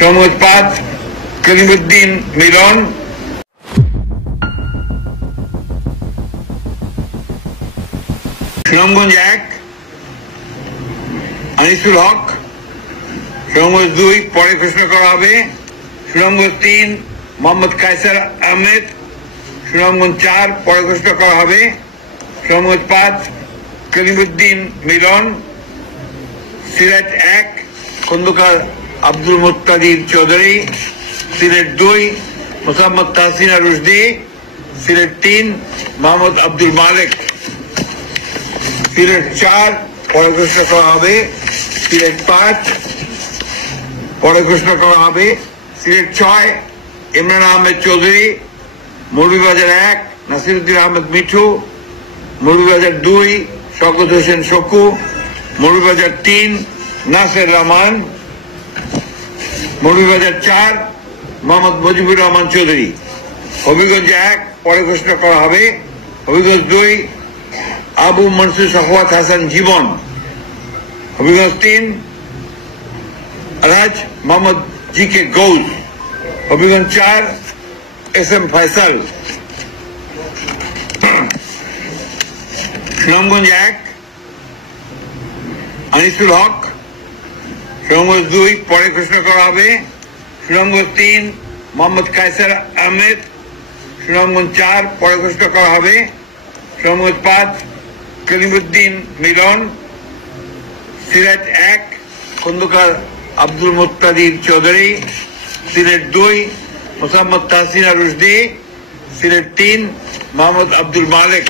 সুনামগঞ্জ ৫ কলিমুদ্দিন মিলন, সুনামগঞ্জ ১ আনিসুল হক, সুনামগঞ্জ ২ পরে ঘোষণা করা হবে, সুনামগঞ্জ ৩ মোহাম্মদ কায়সার আহমেদ, সুনামগঞ্জ ৪ পরে ঘোষণা করা হবে, সুনামগঞ্জ ৫ কলিমুদ্দিন মিলন, সিলেট ১ খন্দকার আব্দুল মুত্তাদির চৌধুরী, সিলেট ২ মোসাম্মদ তাহসিনা রুশদি, সিলেট ৩ মোহাম্মদ আব্দুল মালেক, সিলেট ৪ পরে ঘোষণা করা হবে, সিলেট ৫ পরে ঘোষণা করা হবে, সিলেট ৬ ইমরান আহমেদ চৌধুরী, মৌলভীবাজার ১ নাসিরউদ্দিন আহমেদ মিঠু, মৌলভীবাজার ২ শওকত হোসেন শকু, মৌলভীবাজার ৩ নাসের রহমান, মৌলভীবাজার ৪ মোহাম্মদ মুজিবুর রহমান চৌধুরী, হবিগঞ্জ ১ পরে ঘোষণা করা হবে, হবিগঞ্জ ২ আবু মনসুর সাখাওয়াত হাসান জীবন, হবিগঞ্জ ৩ আলহাজ মোহাম্মদ জি কে গৌস, হবিগঞ্জ ৪ এস এম ফয়সাল, সুনামগঞ্জ ১ আনিসুল হক, সুনামগঞ্জ ২ পরে ঘোষণা করা হবে, সুনামগঞ্জ ৩ মোহাম্মদ কায়সার আহমেদ, সুনামগঞ্জ ৪ পরে ঘোষণা করা হবে, সুনামগঞ্জ ৫ কলিমুদ্দিন মিলন, সিলেট ১ খন্দকার আব্দুল মুত্তাদির চৌধুরী, সিলেট ২ মোসাম্মদ তাহসিনা রুশদি, সিলেট ৩ মোহাম্মদ আব্দুল মালেক,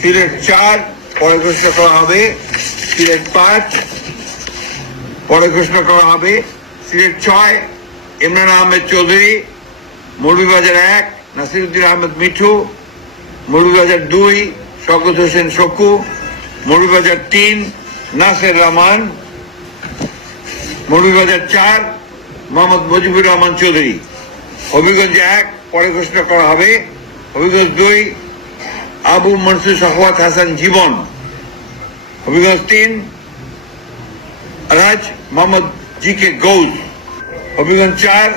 সিলেট ৪ পরে ঘোষণা করা হবে, সিলেট ৫ পরে ঘোষণা করা হবে, সিলেট ৬ ইমরান আহমেদ চৌধুরী, মৌলভীবাজার ১ নাসিরউদ্দিন আহমেদ মিঠু, মৌলভীবাজার ২ শওকত হোসেন শকু, মৌলভীবাজার ৩ নাসের রহমান, মৌলভীবাজার ৪ মোহাম্মদ মুজিবুর রহমান চৌধুরী, হবিগঞ্জ ১ পরে ঘোষণা করা হবে, হবিগঞ্জ ২ আবু মনসুর সাখাওয়াত হাসান জীবন, হবিগঞ্জ ৩ আলহাজ মোহাম্মদ জি কে গৌস, হবিগঞ্জ ৪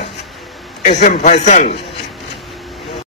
এস এম ফয়সাল।